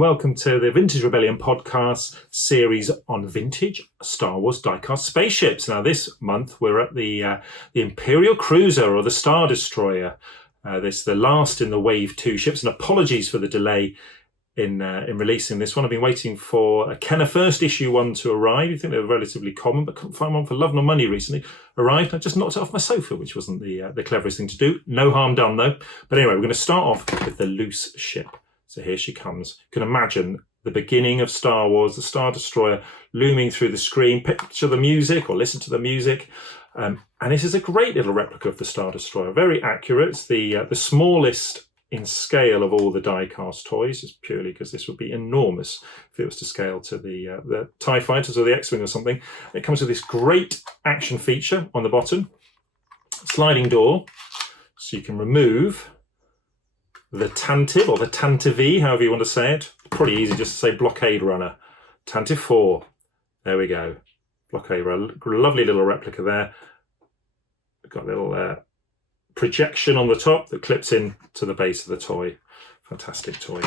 and welcome to the Vintage Rebellion podcast series on vintage Star Wars diecast spaceships. Now, this month we're at the Imperial Cruiser, or the Star Destroyer. This is the last in the Wave 2 ships, and apologies for the delay in releasing this one. I've been waiting for a Kenner first issue one to arrive. You think they were relatively common, but couldn't find one for love nor money recently. Arrived, I just knocked it off my sofa, which wasn't the cleverest thing to do. No harm done though. But anyway, we're going to start off with the loose ship. So here she comes. You can imagine the beginning of Star Wars, the Star Destroyer looming through the screen. Picture the music or listen to the music. And this is a great little replica of the Star Destroyer. Very accurate. It's the smallest in scale of all the die-cast toys, just purely because this would be enormous if it was to scale to the TIE Fighters or the X-Wing or something. It comes with this great action feature on the bottom. Sliding door, so you can remove the Tantive, or the Tantive, however you want to say it. Pretty easy just to say Blockade Runner. Tantive 4. There we go. Blockade Runner. Lovely little replica there. We've got a little projection on the top that clips in to the base of the toy. Fantastic toy.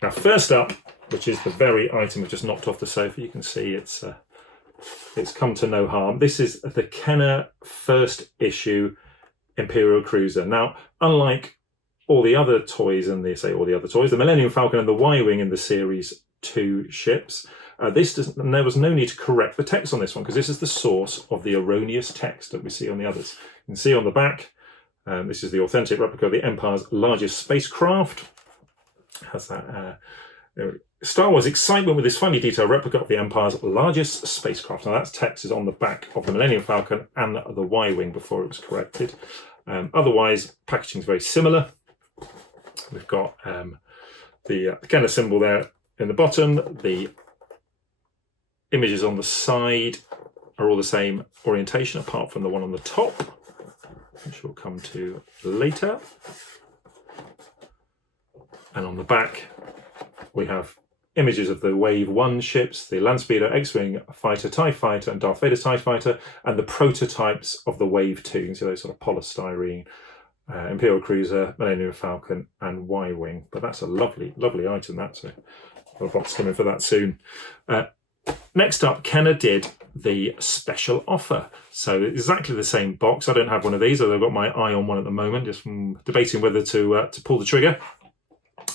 Now, first up, which is the very item I've just knocked off the sofa, you can see it's come to no harm. This is the Kenner first issue Imperial Cruiser. Now, unlike all the other toys, and the Millennium Falcon and the Y-Wing in the Series 2 ships, there was no need to correct the text on this one, because this is the source of the erroneous text that we see on the others. You can see on the back, this is the authentic replica of the Empire's largest spacecraft. It has that Star Wars excitement with this finely detailed replica of the Empire's largest spacecraft. Now, that text is on the back of the Millennium Falcon and the Y-Wing before it was corrected. Otherwise, packaging is very similar. We've got the Kenner symbol there in the bottom. The images on the side are all the same orientation, apart from the one on the top, which we'll come to later. And on the back, we have images of the Wave 1 ships, the Landspeeder, X-Wing Fighter, TIE Fighter, and Darth Vader TIE Fighter, and the prototypes of the Wave 2. You can see those sort of polystyrene. Imperial Cruiser, Millennium Falcon, and Y-Wing. But that's a lovely, lovely item. That's a box coming for that soon. Next up, Kenner did the special offer. So exactly the same box. I don't have one of these, although I've got my eye on one at the moment, just from debating whether to pull the trigger.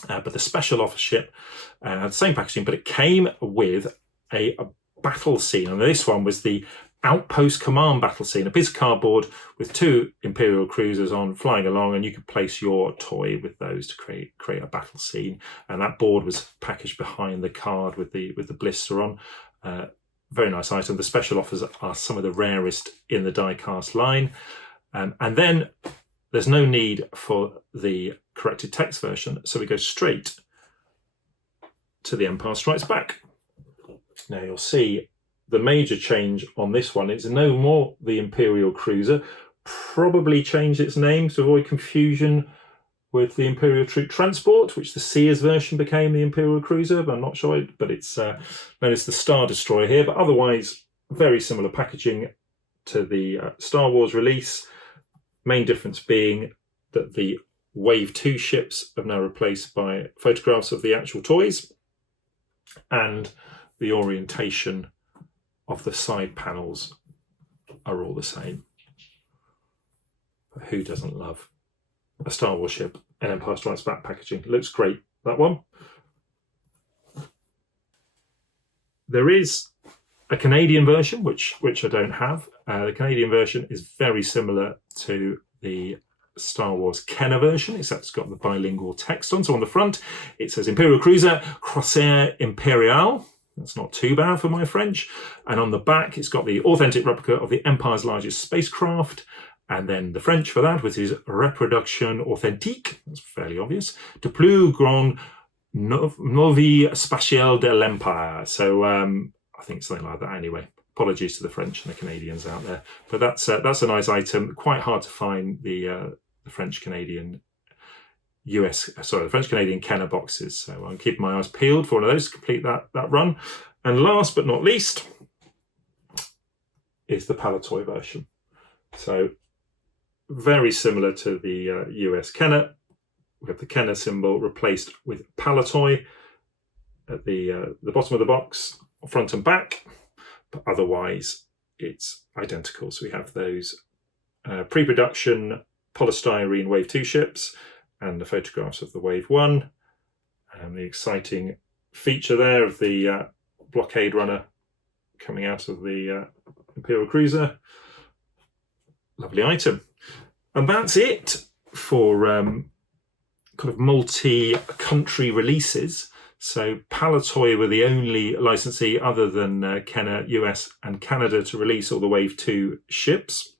But the special offer ship had the same packaging, but it came with a battle scene. And this one was the Outpost Command battle scene, a piece of cardboard with two Imperial cruisers on flying along, and you could place your toy with those to create a battle scene. And that board was packaged behind the card with the blister on. Very nice item. The special offers are some of the rarest in the die-cast line. And then there's no need for the corrected text version, so we go straight to The Empire Strikes Back. Now you'll see the major change on this one is no more the Imperial Cruiser. Probably changed its name to avoid confusion with the Imperial Troop Transport, which the Sears version became the Imperial Cruiser, but I'm not sure. But it's known as the Star Destroyer here. But otherwise, very similar packaging to the Star Wars release. Main difference being that the Wave 2 ships have now replaced by photographs of the actual toys, and the orientation of the side panels are all the same. But who doesn't love a Star Wars ship and Empire Strikes Back packaging? Looks great, that one. There is a Canadian version, which I don't have. The Canadian version is very similar to the Star Wars Kenner version, except it's got the bilingual text on. So on the front, it says Imperial Cruiser, Croisière Imperial. That's not too bad for my French. And on the back, it's got the authentic replica of the Empire's largest spacecraft. And then the French for that, which is Reproduction Authentique. That's fairly obvious. De plus grande Novi Spatiale de l'Empire. So I think something like that anyway. Apologies to the French and the Canadians out there. But that's a nice item. Quite hard to find the French-Canadian the French-Canadian Kenner boxes. So I'm keeping my eyes peeled for one of those to complete that run. And last but not least is the Palitoy version. So very similar to the US Kenner. We have the Kenner symbol replaced with Palitoy. at the bottom of the box, front and back, but otherwise it's identical. So we have those pre-production polystyrene Wave 2 ships and the photographs of the Wave 1, and the exciting feature there of the blockade runner coming out of the Imperial cruiser. Lovely item. And that's it for kind of multi-country releases. So Palatoy were the only licensee other than Kenner, US and Canada to release all the Wave 2 ships.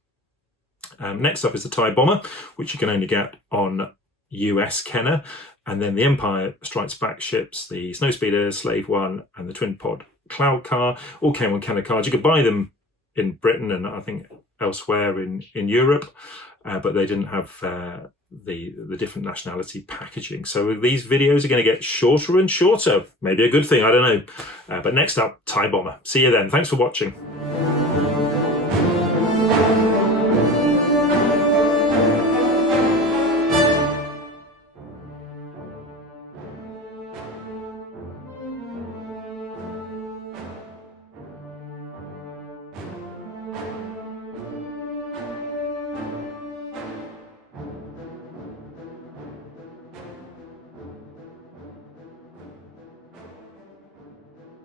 Next up is the TIE Bomber, which you can only get on US Kenner. And then the Empire Strikes Back ships, the Snowspeeder, Slave 1 and the Twin Pod Cloud Car, all came on Kenner cards. You could buy them in Britain and I think elsewhere in Europe, but they didn't have the different nationality packaging. So these videos are going to get shorter and shorter. Maybe a good thing, I don't know. But next up, TIE Bomber. See you then. Thanks for watching.